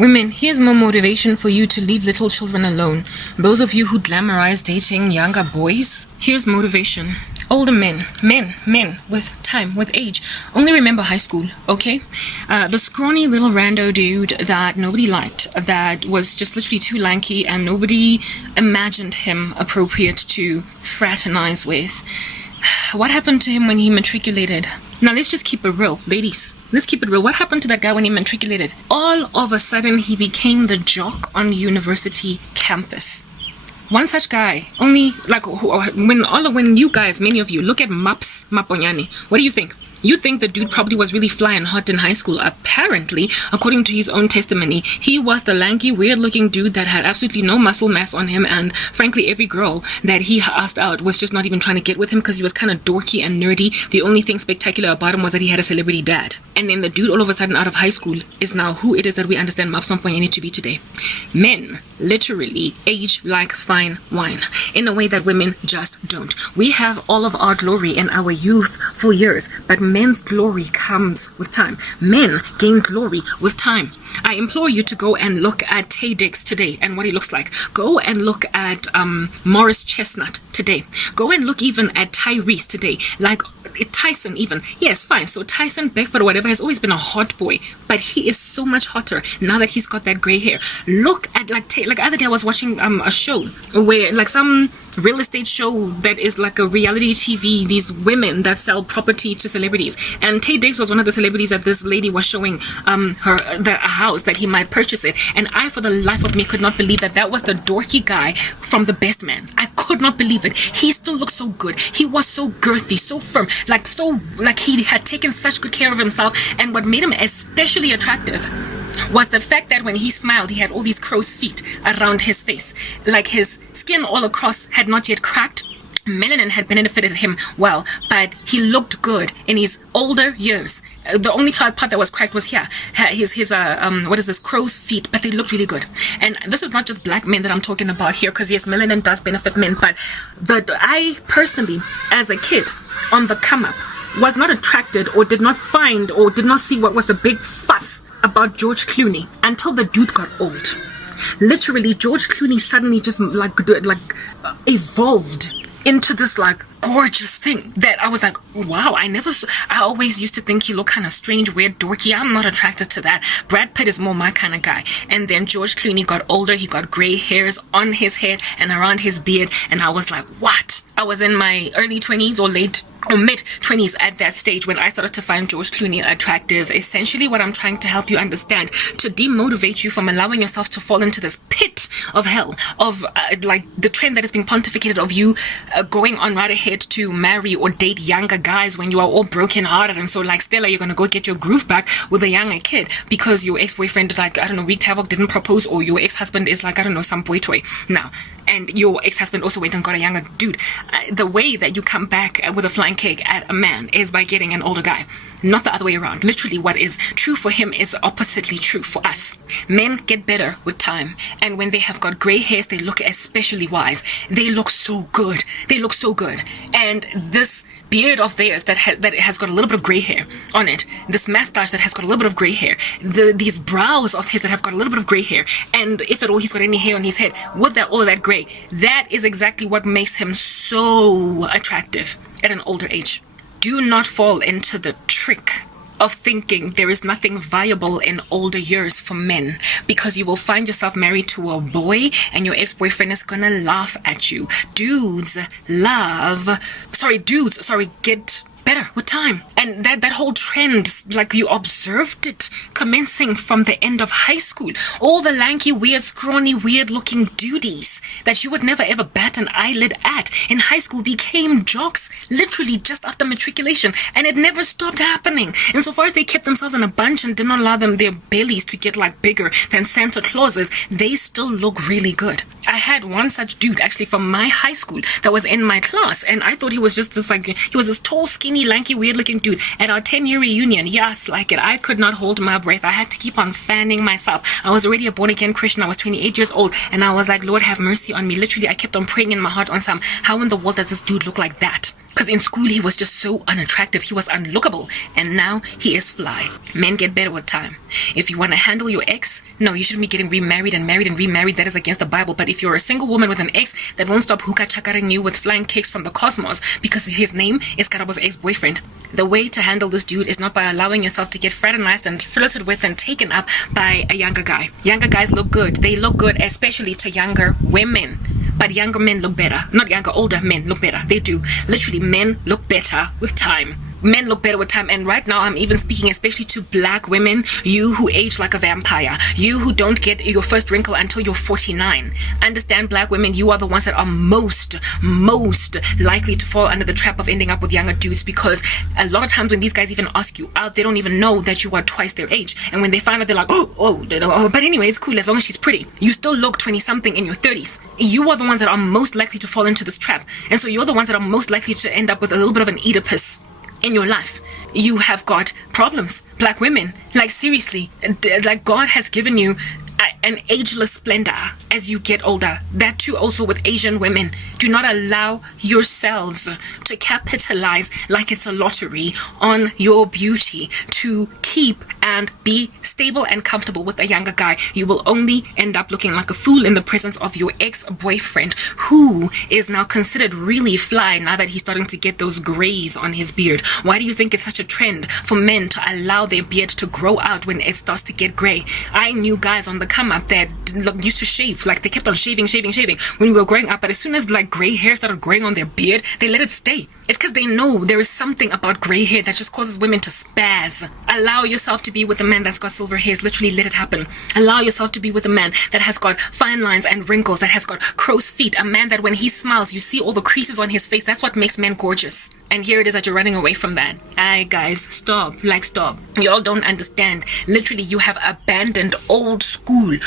Women, here's more motivation for you to leave little children alone. Those of you who glamorize dating younger boys, here's motivation. Older men with time, with age. Only remember high school, okay? The scrawny little rando dude that nobody liked, that was just literally too lanky and nobody imagined him appropriate to fraternize with. What happened to him when he matriculated? Now let's just keep it real, ladies. Let's keep it real. What happened to that guy when he matriculated? All of a sudden, he became the jock on university campus. One such guy, only like when you guys, many of you, look at Maponyane, what do you think? You think the dude probably was really flying hot in high school. Apparently, according to his own testimony, he was the lanky, weird-looking dude that had absolutely no muscle mass on him, and frankly, every girl that he asked out was just not even trying to get with him because he was kind of dorky and nerdy. The only thing spectacular about him was that he had a celebrity dad. And then the dude, all of a sudden, out of high school, is now who it is that we understand Maps Mamponyane to be today. Men literally age like fine wine in a way that women just don't. We have all of our glory in our youthful years, but men's glory comes with time. Men gain glory with time. I implore you to go and look at Tay Diggs today and what he looks like. Go and look at Morris Chestnut today. Go and look even at Tyrese today. Like Tyson even. Yes, fine. So Tyson Beckford or whatever has always been a hot boy, but he is so much hotter now that he's got that gray hair. Look at like other day I was watching a show where like some real estate show that is like a reality TV, these women that sell property to celebrities, and Tay Diggs was one of the celebrities that this lady was showing her a house that he might purchase it, and I for the life of me could not believe that was the dorky guy from The Best Man. I could not believe it. He still looked so good. He was so girthy, so firm, like he had taken such good care of himself, and what made him especially attractive was the fact that when he smiled, he had all these crow's feet around his face. Like his skin all across had not yet cracked. Melanin had benefited him well, but he looked good in his older years. The only part that was cracked was here. His what is this, crow's feet, but they looked really good. And this is not just black men that I'm talking about here, because yes, melanin does benefit men, but I personally, as a kid, on the come up, was not attracted or did not find or did not see what was the big fuss about George Clooney until the dude got old. Literally, George Clooney suddenly just evolved into this like gorgeous thing that I was like, wow, I always used to think he looked kind of strange, weird, dorky. I'm not attracted to that. Brad Pitt is more my kind of guy. And then George Clooney got older. He got gray hairs on his head and around his beard, and I was like, what? I was in my early 20s or mid 20s at that stage when I started to find George Clooney attractive. Essentially, what I'm trying to help you understand, to demotivate you from allowing yourself to fall into this pit of hell of like the trend that is being pontificated of you going on right ahead to marry or date younger guys when you are all broken hearted, and so like Stella, you're gonna go get your groove back with a younger kid because your ex-boyfriend, like, I don't know, wreaked havoc, didn't propose, or your ex-husband is like, I don't know, some boy toy now, and your ex-husband also went and got a younger dude. The way that you come back with a flying cake at a man is by getting an older guy, not the other way around. Literally, what is true for him is oppositely true for us. Men get better with time, and when they have got gray hairs, they look especially wise. They look so good. They look so good. And this beard of theirs that has got a little bit of gray hair on it, this mustache that has got a little bit of gray hair, these brows of his that have got a little bit of gray hair, and if at all he's got any hair on his head, with that, all of that gray, that is exactly what makes him so attractive at an older age. Do not fall into the trick of thinking there is nothing viable in older years for men, because you will find yourself married to a boy and your ex-boyfriend is gonna laugh at you. Dudes get better with time, and that whole trend, like, you observed it commencing from the end of high school. All the lanky, weird, scrawny, weird looking duties that you would never ever bat an eyelid at in high school became jocks literally just after matriculation, and it never stopped happening. And so far as they kept themselves in a bunch and did not allow their bellies to get like bigger than Santa Claus's, they still look really good. I had one such dude actually from my high school that was in my class, and I thought he was just this, like, he was this tall, skinny, lanky, weird looking dude. At our 10-year reunion, yes, like it, I could not hold my breath. I had to keep on fanning myself. I was already a born again Christian. I was 28 years old, and I was like, Lord have mercy on me. Literally, I kept on praying in my heart on how in the world does this dude look like that? Because in school, he was just so unattractive. He was unlookable. And now he is fly. Men get better with time. If you want to handle your ex, no, you shouldn't be getting remarried and married and remarried. That is against the Bible. But if you're a single woman with an ex that won't stop hookah chakaring you with flying kicks from the cosmos because his name is Karabo's ex-boyfriend, the way to handle this dude is not by allowing yourself to get fraternized and flirted with and taken up by a younger guy. Younger guys look good. They look good, especially to younger women. But younger men look better. Not younger, older men look better. They do. Literally, men look better with time. Men look better with time. And right now, I'm even speaking especially to black women, you who age like a vampire, you who don't get your first wrinkle until you're 49. Understand, black women, you are the ones that are most likely to fall under the trap of ending up with younger dudes, because a lot of times when these guys even ask you out, they don't even know that you are twice their age. And when they find out, they're like, oh, but anyway, it's cool as long as she's pretty. You still look 20-something in your 30s. You are the ones that are most likely to fall into this trap. And so you're the ones that are most likely to end up with a little bit of an Oedipus in your life. You have got problems, black women. Like, seriously, like, God has given you an ageless splendor as you get older. That too also with Asian women. Do not allow yourselves to capitalize like it's a lottery on your beauty to keep and be stable and comfortable with a younger guy. You will only end up looking like a fool in the presence of your ex-boyfriend, who is now considered really fly now that he's starting to get those grays on his beard. Why do you think it's such a trend for men to allow their beard to grow out when it starts to get gray? I knew guys on the come up that used to shave, like they kept on shaving when we were growing up, but as soon as like gray hair started growing on their beard, they let it stay. It's because they know there is something about gray hair that just causes women to spaz. Allow yourself to be with a man that's got silver hairs. Literally let it happen. Allow yourself to be with a man that has got fine lines and wrinkles, that has got crow's feet, a man that when he smiles you see all the creases on his face. That's what makes men gorgeous. And here it is that you're running away from that. Aye, guys, stop. You all don't understand. Literally, you have abandoned old school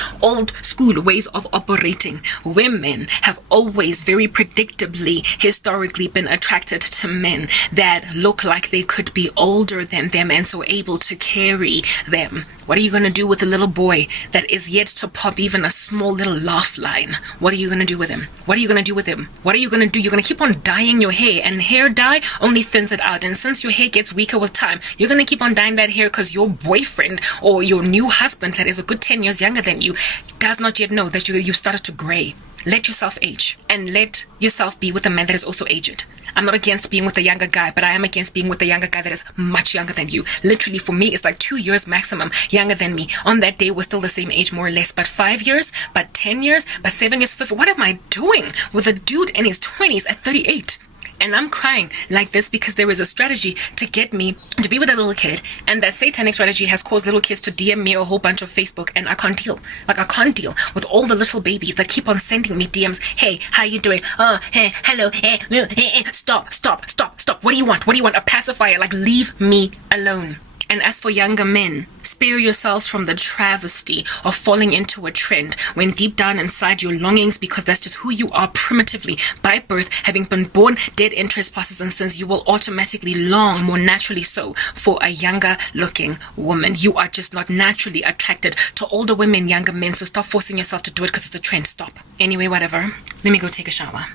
ways of operating. Women have always very predictably, historically, been attracted to men that look like they could be older than them and so able to carry them. What are you going to do with a little boy that is yet to pop even a small little laugh line? What are you going to do with him? What are you going to do with him? What are you going to do? You're going to keep on dyeing your hair, and hair dye only thins it out. And since your hair gets weaker with time, you're going to keep on dyeing that hair because your boyfriend or your new husband that is a good 10 years younger than you does not yet know that you started to gray. Let yourself age and let yourself be with a man that is also aged. I'm not against being with a younger guy, but I am against being with a younger guy that is much younger than you. Literally, for me, it's like 2 years maximum younger than me. On that day, we're still the same age, more or less. But 5 years, but 10 years, but 7 years, 50. What am I doing with a dude in his 20s at 38? And I'm crying like this because there is a strategy to get me to be with a little kid, and that satanic strategy has caused little kids to DM me a whole bunch of Facebook, and I can't deal. Like, I can't deal with all the little babies that keep on sending me DMs. Hey, how you doing? Oh, hey, hello, hey, stop. What do you want? A pacifier? Like, leave me alone. And as for younger men, spare yourselves from the travesty of falling into a trend when deep down inside your longings, because that's just who you are primitively by birth, having been born dead in trespasses and sins, you will automatically long, more naturally so, for a younger looking woman. You are just not naturally attracted to older women, younger men, so stop forcing yourself to do it because it's a trend. Stop. Anyway, whatever. Let me go take a shower.